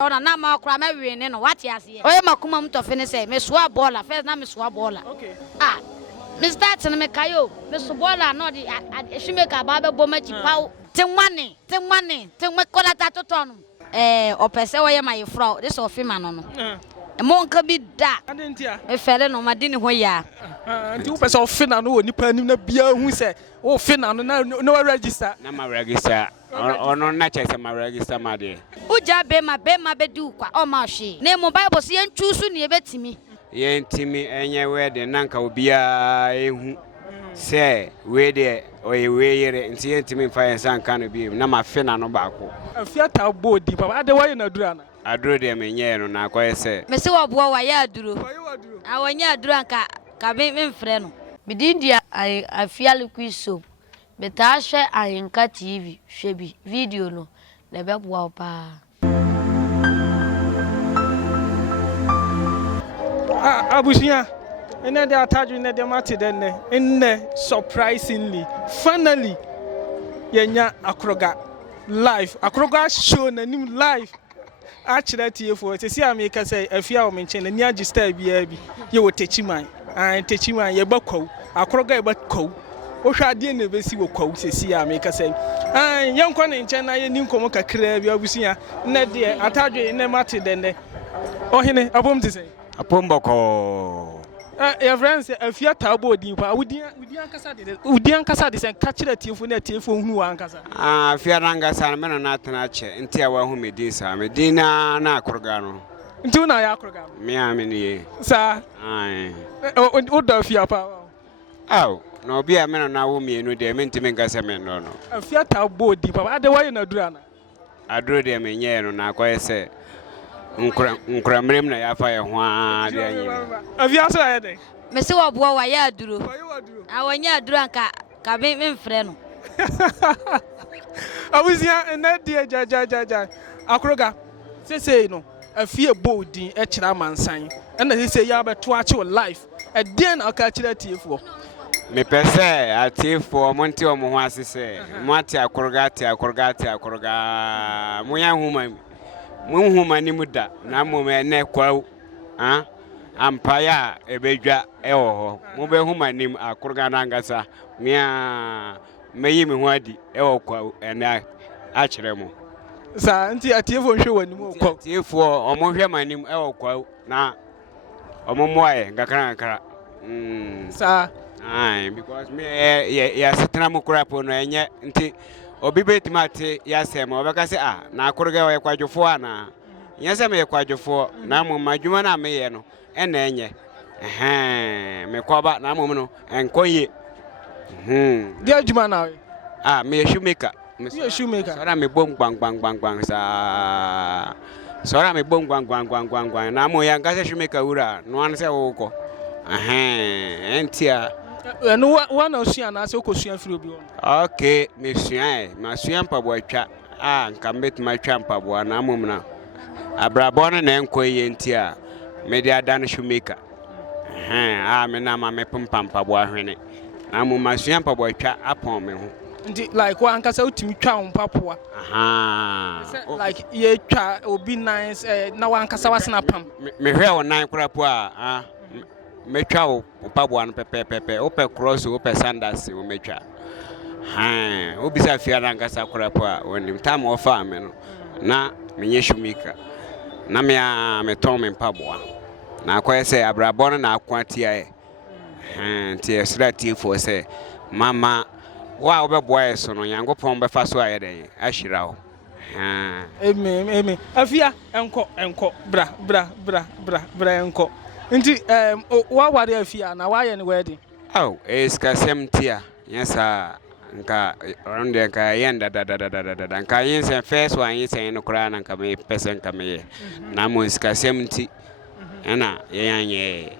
Ona na ma okra ma wiene no what ya say oye makuma mto fene say me soa baller first na me soa baller okay me start na me kayo me so baller no di ehwimeka ba be boma chipaw te me kola ta toton opese wo ye my fro this ofima no mo nka bi da adentia me fere no made ni ho ya anti wo pese ofina no oni pa nim na bia hu say wo ofina no na register na ma register ono na chese ma register ma de uja be ma be du kwa o ma hwe na mo bible se yentwu su ne ebetimi yentimi enye WED nanka obia ehu se WED oye weyere nti yentimi mfa yensan kan bi na ma fe na no baako Afia ta bodi papa ade waye na dura na aduro de menye no na akoye se me se wo bo wa ya aduro awanya aduro anka ka be mfre no Bididia Afia liquid soap. Beta hwe ayenka TV hwe bi video no na be boa pa. Abushia ene de ataju ene de mate den ene surprisingly finally yenya akroga live akroga show na nim live akira tiefo tesi ameka say Afia o menche na ni agister bia bi ye wo techiman techiman ye bakwaw akroga ye bakwaw o hwa de na besi wo kwaw sesi ameka say yenkwa ne nche na ye ni nkomo kakra bi abusia ne de ataju ene mate den ohene abom ti say apomboko your friends Afia tabo din pa udi ankasa de sen kachira tiefo na tiefo hunu ankasa Afia rangasa me no na atena che nti a wa hu medin sa medin na akroga no nti una ya akroga me amene sa ai o da Afia pa aw no bia me no na wo mienu de me ntime ngasa me no Afia tabo din pa ade waye na dura na aduro de me nye no na akoye se nkura mrem na ya fa ye ho a de anyi Afia so aye de me se wo bo wa ya aduro awanya aduro anka ka be mfre no awuzia na de ja akroga sese no Afia bodin e kira mansan na sese ya beto a che life e den aka kira tiefo me pese atifo monti o mo ho asese mo ati akroga mo ya huma mo huma ni muda na mo me na kwaw ampaya ebedwa ewo ho mo be huma ni akroga na ngasa mia meyi me ho adi ewo kwaw ena a kire mo sa nti atiefo nhwe wani mo kwaw atiefo o mo hwe manim ewo kwaw na o mo moaye ngakara sa because me ya setena mo krapo no enye nti obi betimate ya sema obeka se na akoroga we kwadwofo ana nyese me kwadwofo na mo madwuma na me ye no ena enye me kwaba na mo no enkoye di adwuma na we me shoemaker me shoemaker so na me bom gbang sa so na me bom gbang na mo ya ngase shoemaker wura no an se wo ko entia no one osua na se okosua firi obi won okay me sua ma sua mpabo atwa nka metuma twa mpabo na mom na abrabo no na enkoye entia me dia dan shoemaker me na ma me pampa mpabo ahwene na mom ma sua mpabo atwa apon me ho ndi like wa ankasa utimi twa mpapo like ye twa obi nice na wa ankasa wasena pam me hwe wonan korapo metwa o pabo an pepe ope cross ope sandals o metwa obisa Afia rangasa korapo wonim tam ofa me no na menye shoemaker na me ton me pabo na akoye se abrabo no na akwatia nti esrati fo se mama wa obeboa eso no Yankopon be fa so ayede ahira ho amen Afia enko bra enko nti wa ware Afia na wa ye ne wedding eska semtia yesa nka onde nka yenda da nka yense first one yense no kura na nka me pese nka me na mo eska semti na yanye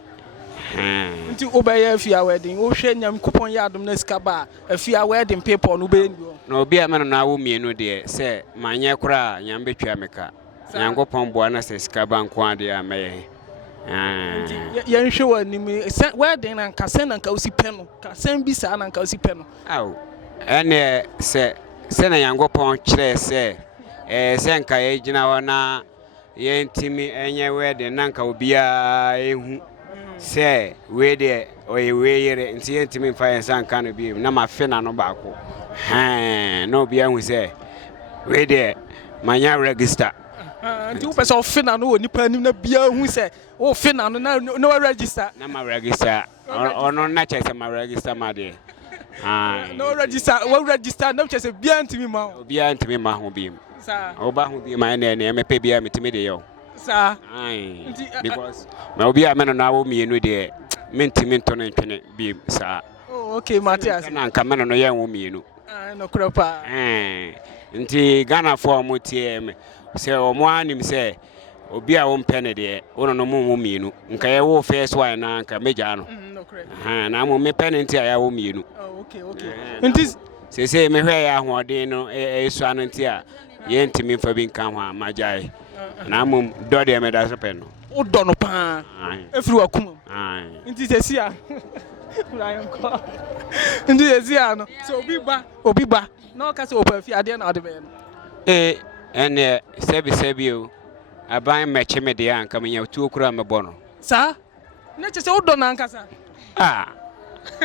nti obeye Afia wedding wo hwe nyam kupon ya adom na sika ba Afia wedding people no be no obi a me no na wo mienu de se manye kura nyam betwa meka Yankopon boa na se sika ba nko ade a me yen hwe wani mi wedding na nka sen nka osi peno ka sen bi sa na nka osi peno ene se na Yankopon kire se se nka ye gina wana yentimi enye WED nanka obia ehu se WED oye weyere nti yentimi fa yensan kan bi na ma fe na no baako no obia hu se WED manya register nti wo pese ofina no woni pa nim na bia hu se wo fina no na register na ma register ono na chese ma register ma de no register wo register na chese bia ntimi ma ho bi sa oba ho bi ma na me pe bia metimi de yo sa because ma obi a me no na wo mienu de mentimi nto no ntwene bi sa okay Matthias na nka me no ye wo mienu no kropa nti Ghana for mo tie me se o mo anim se obi a wo mpene de wono no mo mienu nka ye wo first one na nka meja no na mo me pene nti aya wo mienu okay nti se me hwe ya hoden no esu anu nti a ye ntimi fa bi nka ho amajai na mo do de me da so pen no wo do no pa efiri wakuma nti se sia Ryan ko nti se sia no so obi ba na o ka se opa fi ade na ode be no ene sebi o aban meche me de anka me tuo kura me bono sa na che se wo do na anka sa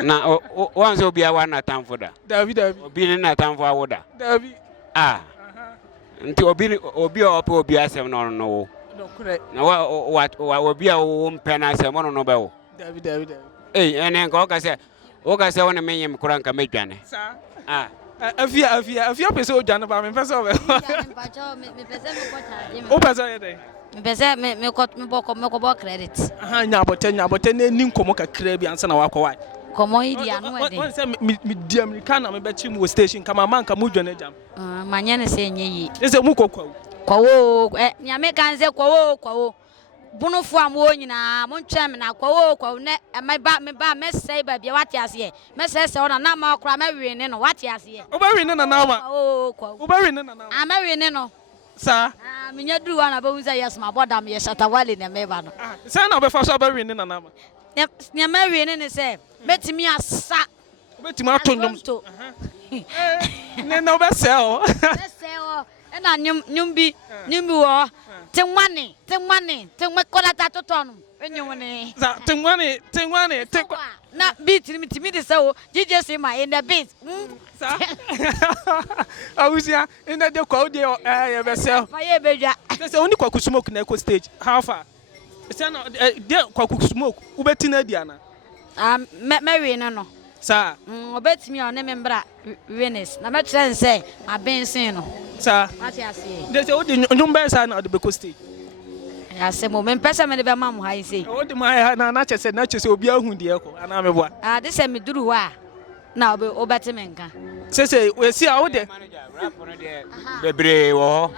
na wanzo obi awa na tamfo da David obi ni na tamfo awoda David nti obi obi asem no no correct na wa obi a wo mpena asem no be wo David ene nka o ka se wona menyem kura nka medwane sa Afia pese o jana ba me pese o be me pese me ko charge o pese ye dey me pese me ko bo credit nya bote na ni nkomo kakra bi ansa na wakọ wai komo idi anu e dey won say me di America na me be chi mu station kama man ka mu dwane jam manya ne se enye yi ese mu kwawo nya me kan se kwawo bunufo amwo nyina mo ntwe me na kwawo ne me ba me sei ba bia wate ase me sei se ona na ma okra me wi ne no wate ase o ba wi ne na na ma o ba wi ne na na ma wi ne no sa me nya duru na ba hu say yes ma bodam ye shatawale ne me ba no sa na be fa so ba wi ne na na ma nya me wi ne se betimi asa betimi atonyom ne no be se o na nyumbi wo tengwane tengwe kola ta totonu enyone za tengwane na beat mi de say o JJ ma in the beat sa awusia in the kwa odi ye be say fa ye bedwa say oni KWAKU smoke na eco stage how far say na de KWAKU smoke ubeti na dia na me we no sa obeti mi on me mbra Venus na me tren say abensin no sa ati ase de say odi nyumba sa na de stage ya se mo me pesa me de be mam ha ise odi ma na chese obi ahu de ko ana me boa de se me duru wa na obeti me nka se we si a wo de bebre wo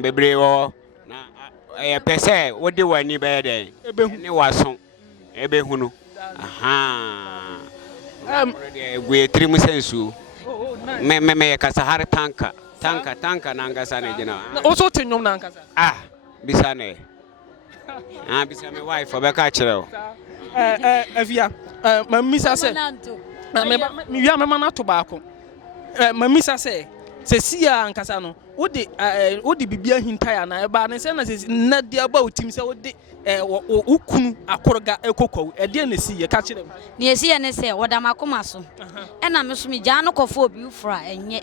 bebre wo na pese wodi wani be de ni waso ebe hunu we trimu sensu me kasahar tanka na ngasa ne jina o so tinyom na ngasa bisa ne bisa me wife obeka kireo Afia mamisa se me wia me mana to baako mamisa se sia nkasa no wodi bibia hintaya na eba ne se na se na dia ba utim se wodi ukunu akoroga ekokwo ede na si ye ka kire ne esi ye ne se woda makoma so na me so me gya no kofo obi ufra enye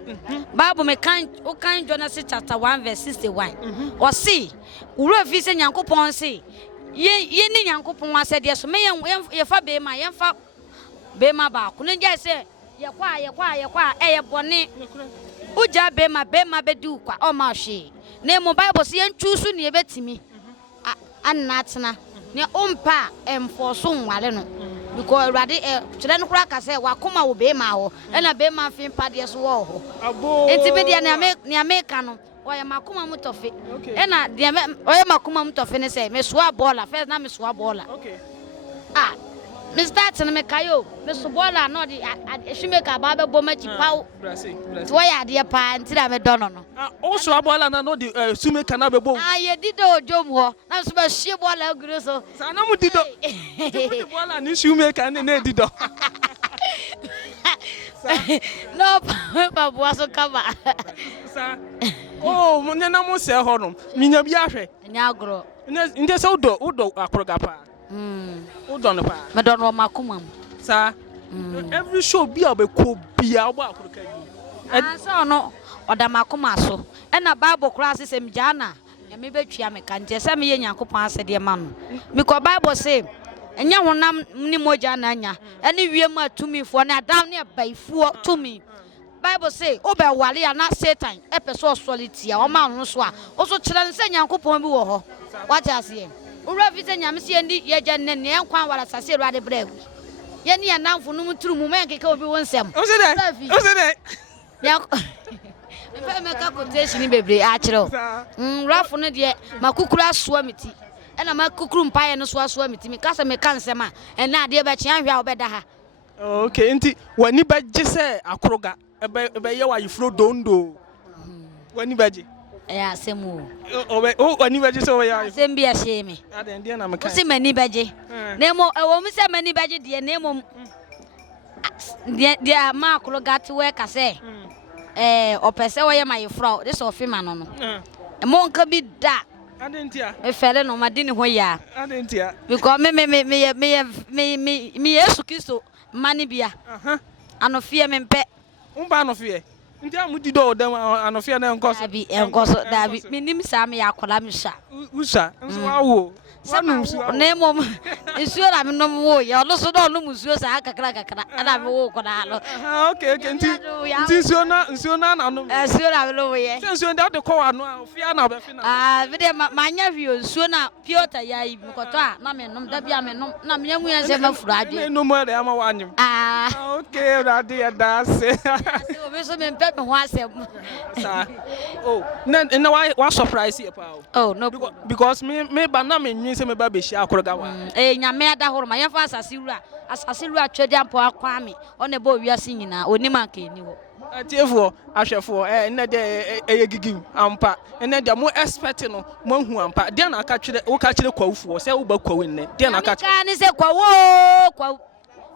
bible me kan o kan Genesis chapter 1 verse 61 o si uru fi se nyankopon se ye ni nyankopon asede so me ye fa be ma ye fa be ma ba ko ne gya se ye kwa ye bone uja be ma be du kwa o ma hwe na mo bible se ye ntwusu ne ye betimi anatna ne ompa enforce nwale no because already chire no kura ka se wakoma wo be ma ho na be ma fin pade so wo ho enti be dia ne America no oya makoma mutofe na dia oya makoma mutofe ne se me soa bola first na me soa bola Mr. Tana me kayo me so bola no di Shimeka ba be bo machi pawo to ya de pa ntira me dono no o so bola na no di Shimeka na be bo ye dido ojom ho na so ba hie bola aguro so sa na mu dido di bola ni Shimeka ne dido no pa bo so kaba sa Oh, na mo se ho no. Minya bi ahwe. Nya agro. Nde se udo akroga pa. Udo no pa. Me do no makoma. Sa. Every show bi obeko bia obo akroga bi. So no oda makoma so. E na Bible class se mjana. Ya me betwa me kan je se me ye Nyankopon asede ma no. Because Bible say enya honam ni moja na anya. Ene wiem atumifo na adam ne baifuo tumi. Bible say obe wale ya na Satan epeso solity a o ma no so a o so kire nse Nyankopon bi wo ho. What ase ye? Ura fi se nyame se ndi ye gya ne ne enkwan wala sase ruade bregu. Ye ne anamfo no muturu mu men keke obi wonsem. O se de. Ya me make quotation bebre a kire. Rafo no de makukura soa meti. Ena makukuru mpaye no soa meti. Me kasa me kansem a ena ade be kyan hwa obeda ha. Okay, nti wani baje se akroga ebe ye wa yifro dondo. Wani baje. Asemu. Wani baje so ya. Asem bi ahye me. Ade ndi na me kan. Si mani baje. Nemo ewo mi se mani baje de nemo de ma akroga ti we ka se. Opese wo ye ma yifro, this ofima no no. Mo nka bi da. Ade ntia. Me fele no ma di ne ho ya. Ade ntia. Because me Yesu Kristo mani bia. Anofie me mpe. Umba anofie. Nti amudi do dem anofie na enkoso. Dabi enkoso dabi. Minim sa me yakola me sha. Usa, nso wawo. Wanu nso. Nemo nsuo na me nom wo ye. Ono so do no musuo sa kakra. Ana me wo koda lo. Okay, nti nsuo na na no. Nsuo na me lo ye. Nsuo nda de ko anu a ofia na obefi na. Be de manya hwio nsuo na piota ya yi mkoto a na me nom da bia me nom na me nyamu yan se mafuru ade. Me no mo de ama wanyem. Okay, rade ya da se. Obi so me mpe me ho asem. Sa. Oh, na wa surprise here pa. Oh, no. Because me ba na me nyin se me ba be hia akroga wa. Nyame ada horoma ye fa asase wura twede ampo akwa me one bo wiase nyina onima ka eni wo. Atiefo ahwefo na de eyegigim ampa na de mo expect no mo hu ampa de na aka twede wo ka twede kwawufo se wo ba kwawu ne de na aka ka ni se kwawu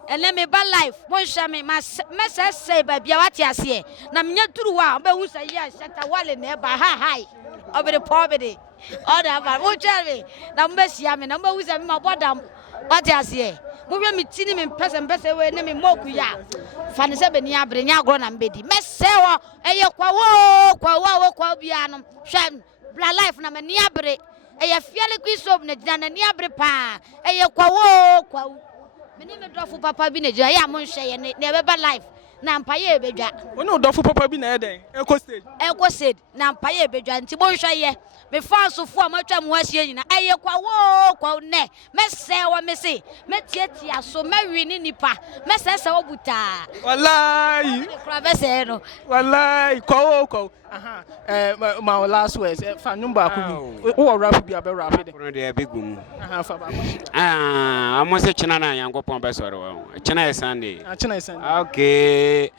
ene me ba life mo hwa me mesese ba bia wate ase na menya turu wa ba hu sai ya shata wale ne ba hai obere poverty oda ba mo twere na mbe sia me na mbe hu sai me ma bodam wate ase mo hwa me tini me mpese we ne me moku ya fa ne se be ni abre nya agro na mbedi mesewo eye kwawo bia no hwa bla life na me ni abre eye fiale kwisob na gina na ni abre pa eye kwawo meni me dofo papa bi na gya ya mo nhwe ye ne beba life na mpaye ebedwa woni dofo papa bi na eden eco stage na mpaye ebedwa nti mo nhwe ye me fansofo a matwa mo asie nyina eye kwawo ne mesewa mese metietia so mawi ni nipa mesese obuta wallahi kra bese no wallahi kwawo my last words fa number aku bi wo rap bi abe rap de no de abegum fa ba amo se china na Yankopon be soro wo china is Sunday okay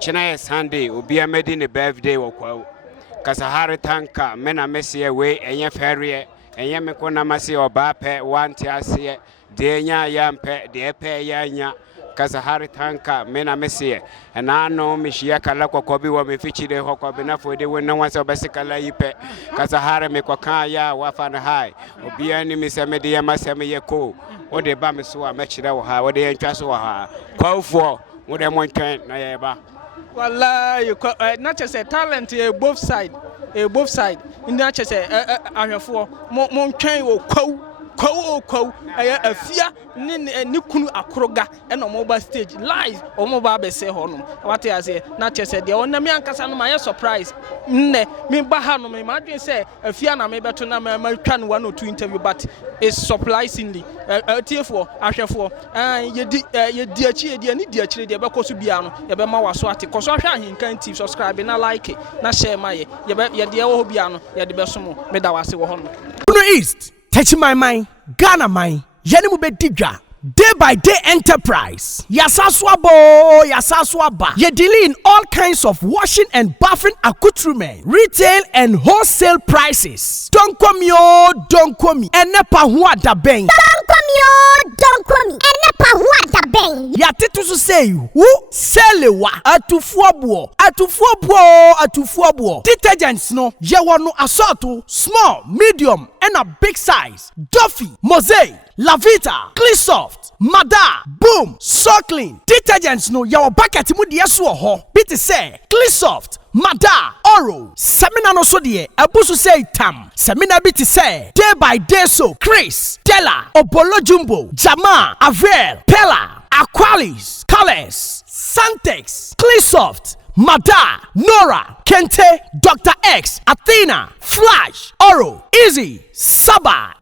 china is Sunday obi amedi ne birthday wo kwawo kasahari tanka mena mesie we enye ferie enye mekona mase oba pe wanti ase de nya ya mpe de pe ya nya kasahari tanka mena mesie na no mishia kala kokobi wa mefichire hokobi na fode we na wase obasikala yipe kasahari mekoka ya wafana hai obi ani misemede ya maseme yeko ode ba meso a mechire wo ha ode yentwa so wo ha kwafo wode montwen na ye ba wallahi not just a talent both side not just ahwefo mo ntwen wo kwawu Afia ni kunu akroga na mo ba stage live o mo ba be say hono what you say not just de wona me ankasa no my surprise nne me ba ha no me ma dwen say Afia na me beto na ma twa no 1 or 2 interview but is surprisingly tiefo ahwefo ye di achi de be koso bia no ye be ma waso ate koso ahwa ahinkan tv subscribe na like na share ma ye de wo bia no ye de be somo me da wase wo hono East touch my mind Ghana mind yani mu be digwa day by day enterprise yasaswaba ye deal in all kinds of washing and bathing accoutrement retail and wholesale prices don't come ene pa ho adaben yo don't call me. And nepa what the bang. Ya titu so say who selewa atufuabuo. Detergents no ye no assault small, medium and a big size. Duffy, Mosaic, Lavita, Cleansoft, Mada, Boom, So Clean. Detergents no yawa bucket mu de so ho. Bit say Cleansoft, Mada, Oro. Semina no so de abusu say tam. Semina bit say day by day so Chris, Della, Obolo Jumbo, Jama, Avel, Pella, Aqualis, Colors, Santex, Cleansoft, Mada, Nora, Kente, Dr. X, Athena, Flash, Oro, Easy, Saba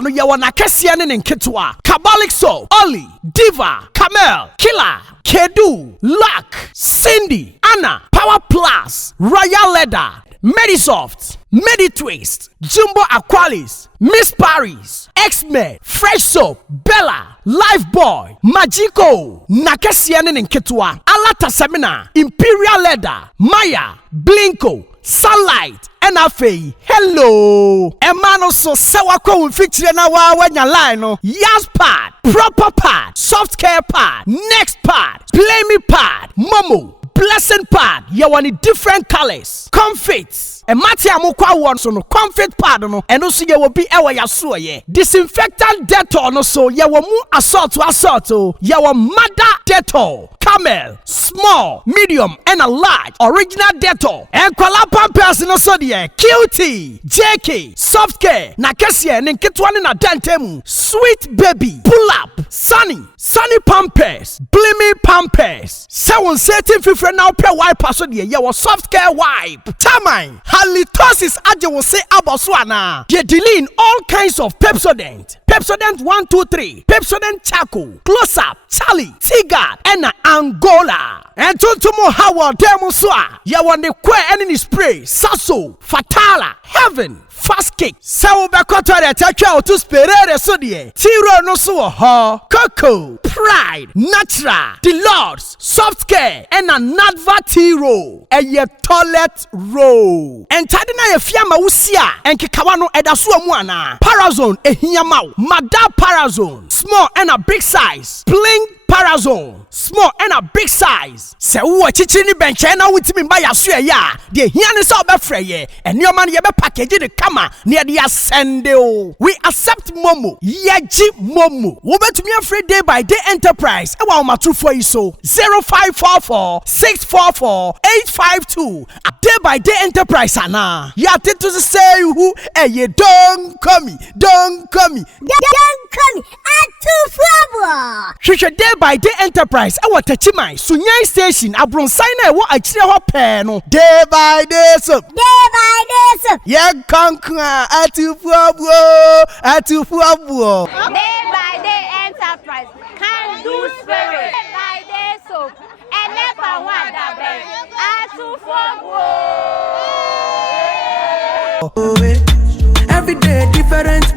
no yawana kesiane nketwa, Kabalik Soap, Oli, Diva, Camel, Killer, Kedu, Luck, Cindy, Anna, Power Plus, Royal Leather, Medisoft, Meditwist, Jumbo Aqualis, Miss Paris, X-Men, Fresh Soap, Bella, Lifeboy, Magico, Nakesiane Nketwa, Alata Semina, Imperial Leather, Maya, Blinko, Sunlight, NFA, hello. Emano so sewako feature na wa wanya line no. Yas pad, proper pad, soft care pad, next pad, play me pad, Momo. Blessing pad, you want different colors. Comfits. And Mati Amokwa wants no comfort pad no. And also you will be ewa yasu ye. Disinfectant Dettol no so you will mu assault to assault. You will Mada Dettol. Camel, small, medium, and a large original Dettol. And Kuala Pampers no so de QT, JK, soft care, Nakasia, and Kitwan na Dantemu, sweet baby, pull up, sunny Pampers, blimmy Pampers. 7 now per wipe so de your soft care wipe. Tamai, halitosis aje will say aboswana. Ye dealing all kinds of Pepsodent. Pepsodent 1, 2, 3, Pepsodent Charcoal, Close Up, Charlie, Tigard, and Angola. And Tuntumo Howard Demuswa, ya want the queer enemy spray, Sasso, Fatala, Heaven, Fast Kick, Sao Bakoto, the Taka to Sperere Sodie, Tiro no so ha, Coco, Pride, Natural, The Lords, Soft Care, and a Nadva Tiro, and your toilet roll. And Tadina Fiamma Usia, and Kikawano Edasua Mwana, Parazone, Ehiamau, Mada Parazone, small and a big size, Bling Parazone, small and a big size. Se uwa chichini benche na witimi mba ya suya ya. Die hiani sa obe freye. And your man yebe package de kama. Niya diya sende o. We accept Momo. Yeji Momo. Ube tumi ya free day by day enterprise. Ewa umatu for iso. 0544 644 852. A day by day enterprise ana. Ya titu say who. Ye don't come me. Don't come me. Don't call me. Atu Fwabwa. Shusha day by day enterprise. Ewa techimai. Sunyai station. Abronsaina ewa achire ho peno. Day by day soap. Day by day soap. Ye kankwa. Atu Fwabwa. Day by day enterprise. Can do spirit. Day by day soap. And never want that bed. Atu Fwabwa. Every day different.